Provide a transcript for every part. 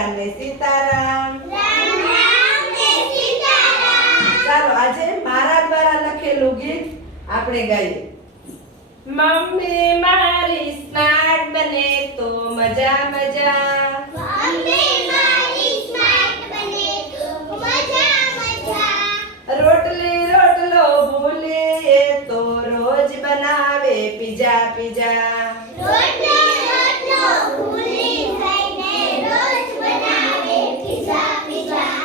રામ ને સીતારામ. રામ રામ ને સીતારામ. ચાલો આજે મારા દ્વારા લખેલું ગીત આપણે ગાઈએ. મમ્મી મારી સ્માર્ટ બને તો મજા મજા. મમ્મી મારી સ્માર્ટ બને તો મજા મજા. રોટલી રોટલો ભૂલે એ તો રોજ બનાવે પીઝા પીઝા. રોટલો રોટલો ભૂલી જઈને રોજ બનાવે પીઝા પીઝા.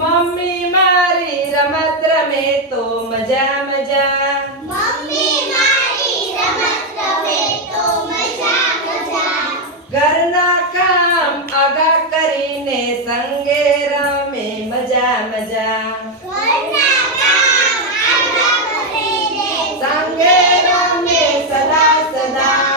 મમ્મી મારી રમત રમે તો મજા મજા. મમ્મી મારી રમત રમે તો મજા મજા. ઘરના કામ આગા કરીને સંગે રમે મજા મજા. ઘરના કામ આગા કરીને સંગે રમે સદા સદા.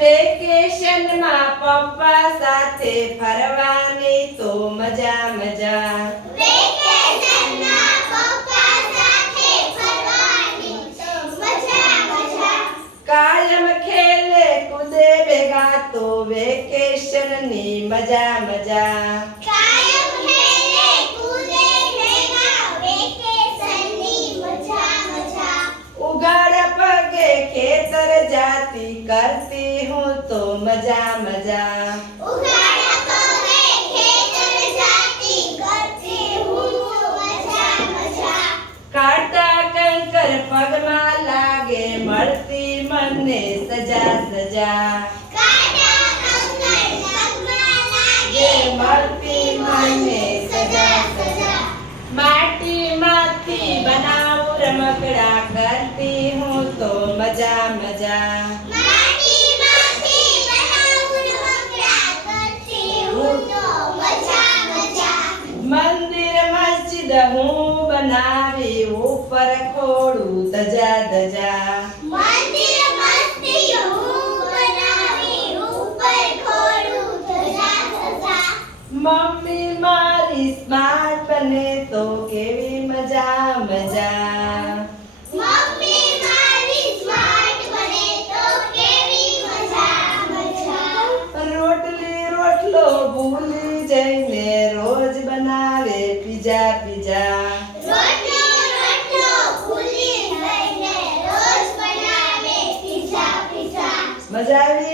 વેકેશનમાં પપ્પા સાથે ફરવાની તો મજા મજા. વેકેશનમાં પપ્પા સાથે ફરવાની તો મજા મજા. કાયમ ખેલે કૂદે ભેગા તો વેકેશનની મજા મજા. કાયમ ખેલે કૂદે ભેગા વેકેશનની મજા મજા. ઉગાડ પગે ખેતર જાતી કરતી હું તો મજા મજા. ઉઘાડા પગે ખેતર જાતી કરતી હું તો મજા મજા. કાંટા કંકર પગમાં લાગે મળતી મને સજા સજા. કાંટા કંકર પગમાં લાગે એ મળતી મને સજા સજા. માટીમાંથી બનાવું રમકડા કરતી હું તો મજા મજા. માટીમાંથી બનાવું રમકડા કરતી હું તો મજા મજા. મંદિર મસ્જિદ હું બનાવી ઉપર ખોડું ધજા ધજા. મંદિર મસ્તી હું બનાવી ઉપર ખોડું ધજા ધજા. મમ્મી મારી સ્માર્ટ બને તો કેવી મજા મજા. મમ્મી મારી સ્માર્ટ બને તો કેવી મજા મજા. રોટલી રોટલો ભૂલી જઈને રોજ બનાવે પીઝા પીઝા. રોટલો રોટલો ભૂલી જઈને રોજ બનાવે પીઝા પીઝા. મજા આવી